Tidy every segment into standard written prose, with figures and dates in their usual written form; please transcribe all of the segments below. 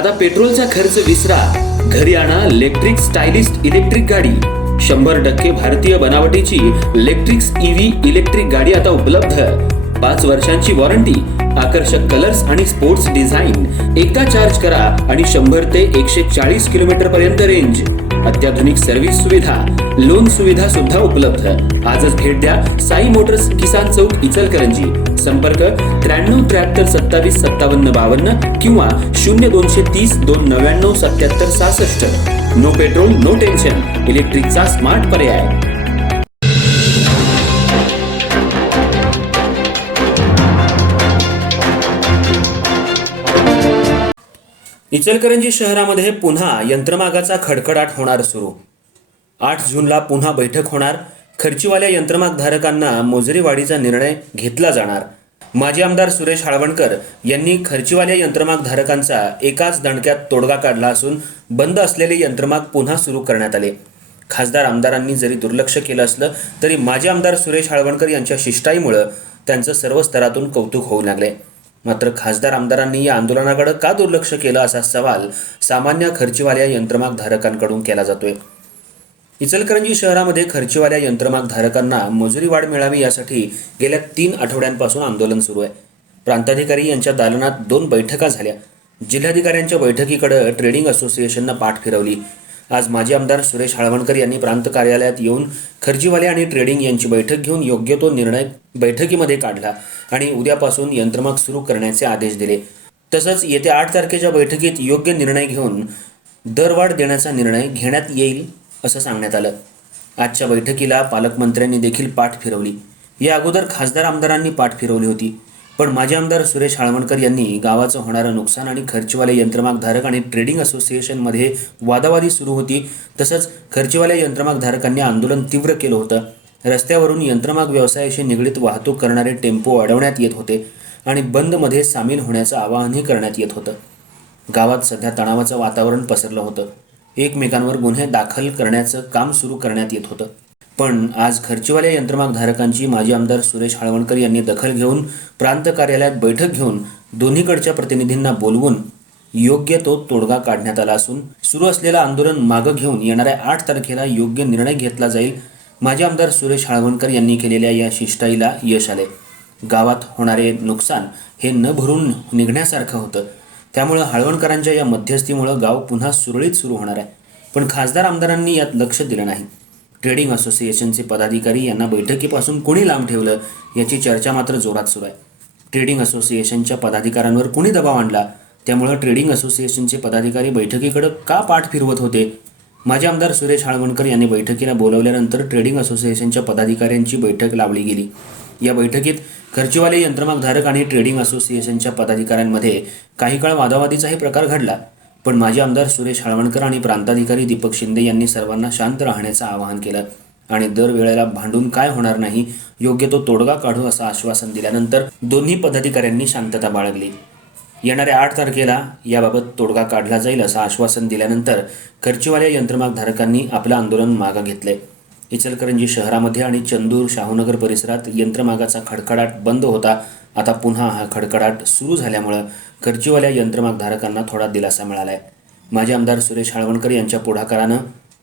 आता पेट्रोलचा खर्च विसरा, घरी आणा इलेक्ट्रिक स्टायलिस्ट इलेक्ट्रिक गाडी. 100% भारतीय बनावटीची इलेक्ट्रिक्स ईव्ही इलेक्ट्रिक गाडी आता उपलब्ध. 5 वर्षांची वॉरंटी, आकर्षक कलर्स आणि स्पोर्ट्स डिझाईन. एकदा चार्ज करा आणि 100 ते 140 किलोमीटर पर्यंत रेंज. अत्याधुनिक सर्व्हिस सुविधा, लोन सुविधा सुद्धा उपलब्ध. आजच भेट द्या साई मोटर्स, किसान चौक, इचलकरंजी. संपर्क 93 73 27 57 52 किंवा 0230 299 77 66. नो पेट्रोल नो टेन्शन, इलेक्ट्रिकचा स्मार्ट पर्याय. इचलकरंजी शहरामध्ये पुन्हा यंत्रमागाचा खडखडाट होणार सुरू. 8 जूनला पुन्हा बैठक होणार. खर्चीवाल्या यंत्रमाग धारकांना मोजरी वाढीचा निर्णय घेतला जाणार. माजी आमदार सुरेश हाळवणकर यांनी खर्चीवाल्या यंत्रमाग धारकांचा एकाच दणक्यात तोडगा काढला असून बंद असलेले यंत्रमाग पुन्हा सुरू करण्यात आले. खासदार आमदारांनी जरी दुर्लक्ष केलं असलं तरी माजी आमदार सुरेश हाळवणकर यांच्या शिष्टाईमुळे त्यांचं सर्व स्तरातून कौतुक होऊ लागले. मात्र खासदार आमदारांनी या आंदोलनाकडे का दुर्लक्ष केलं असा सवाल सामान्य खर्चीवाल्या यंत्रमाग धारकांकडून केला जातोय. इचलकरंजी शहरामध्ये खर्चीवाल्या यंत्रमाग धारकांना मजुरी वाढ मिळावी यासाठी गेल्या 3 आठवड्यांपासून आंदोलन सुरू आहे. प्रांताधिकारी यांच्या दालनात 2 बैठका झाल्या. जिल्हाधिकाऱ्यांच्या बैठकीकडे ट्रेडिंग असोसिएशननं पाठ फिरवली. आज माजी आमदार सुरेश हाळवणकर यांनी प्रांत कार्यालयात येऊन खर्चीवाले आणि ट्रेडिंग यांची बैठक घेऊन योग्य तो निर्णय बैठकीमध्ये काढला आणि उद्यापासून यंत्रमाग सुरू करण्याचे आदेश दिले. तसंच येत्या 8 तारखेच्या बैठकीत योग्य निर्णय घेऊन दरवाढ देण्याचा निर्णय घेण्यात येईल असं सांगण्यात आलं. आजच्या बैठकीला पालकमंत्र्यांनी देखील पाठ फिरवली. या अगोदर खासदार आमदारांनी पाठ फिरवली होती. पण माजी आमदार सुरेश हाळवणकर यांनी गावाचं होणारं नुकसान आणि खर्चीवाले यंत्रमाग धारक आणि ट्रेडिंग असोसिएशनमध्ये वादावादी सुरू होती. तसंच खर्चीवाल्या यंत्रमाग धारकांनी आंदोलन तीव्र केलं होतं. रस्त्यावरून यंत्रमाग व्यवसायाशी निगडीत वाहतूक करणारे टेम्पो अडवण्यात येत होते आणि बंदमध्ये सामील होण्याचं आवाहनही करण्यात येत होतं. गावात सध्या तणावाचं वातावरण पसरलं होतं. एकमेकांवर गुन्हे दाखल करण्याचं काम सुरू करण्यात येत होतं. पण आज खर्चीवाल्या यंत्रमाग धारकांची माजी आमदार सुरेश हाळवणकर यांनी दखल घेऊन प्रांत कार्यालयात बैठक घेऊन दोन्हीकडच्या प्रतिनिधींना बोलवून योग्य तो तोडगा काढण्यात आला असून सुरू असलेलं आंदोलन मागं घेऊन येणाऱ्या 8 तारखेला योग्य निर्णय घेतला जाईल. माजी आमदार सुरेश हाळवणकर यांनी केलेल्या या शिष्टाईला यश आले. गावात होणारे नुकसान हे न भरून निघण्यासारखं होतं. त्यामुळं हाळवणकरांच्या या मध्यस्थीमुळं गाव पुन्हा सुरळीत सुरू होणार आहे. पण खासदार आमदारांनी यात लक्ष दिलं नाही. ट्रेडिंग असोसिएशनचे पदाधिकारी यांना बैठकीपासून कुणी लांब ठेवलं याची चर्चा मात्र जोरात सुरू आहे. ट्रेडिंग असोसिएशनच्या पदाधिकाऱ्यांवर कुणी दबाव आणला, त्यामुळं ट्रेडिंग असोसिएशनचे पदाधिकारी बैठकीकडे का पाठ फिरवत होते. माजी आमदार सुरेश हाळवणकर यांनी बैठकीला बोलवल्यानंतर ट्रेडिंग असोसिएशनच्या पदाधिकाऱ्यांची बैठक लावली गेली. या बैठकीत खर्चीवाले यंत्रमाग धारक आणि ट्रेडिंग असोसिएशनच्या पदाधिकाऱ्यांमध्ये काही काळ वादावादीचाही प्रकार घडला. पण माजी आमदार सुरेश हाळवणकर आणि प्रांताधिकारी दीपक शिंदे यांनी सर्वांना शांत राहण्याचं आवाहन केलं आणि दरवेळेला भांडून काय होणार नाही, योग्य तो तोडगा काढू असं आश्वासन दिल्यानंतर दोन्ही पदाधिकाऱ्यांनी शांतता बाळगली. येणाऱ्या 8 तारखेला याबाबत तोडगा काढला जाईल असं आश्वासन दिल्यानंतर खर्चीवाल्या यंत्रमाग धारकांनी आपलं आंदोलन मागं घेतले. इचलकरंजी शहरामध्ये आणि चंदूर शाहूनगर परिसरात यंत्रमागाचा खडखडाट बंद होता. आता पुन्हा हा खडखडाट सुरू झाल्यामुळं खर्चीवाल्या यंत्रमाग धारकांना थोडा दिलासा मिळाला आहे. माजी आमदार सुरेश हाळवणकर यांच्या पुढाकारानं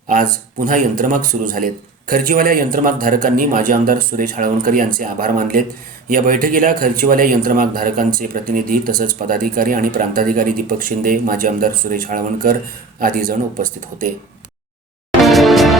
आज पुन्हा यंत्रमाग सुरू झालेत. खर्चीवाल्या यंत्रमाग धारकांनी माजी आमदार सुरेश हाळवणकर यांचे आभार मानलेत. या बैठकीला खर्चीवाल्या यंत्रमाग धारकांचे प्रतिनिधी तसंच पदाधिकारी आणि प्रांताधिकारी दीपक शिंदे, माजी आमदार सुरेश हाळवणकर आदी जण उपस्थित होते.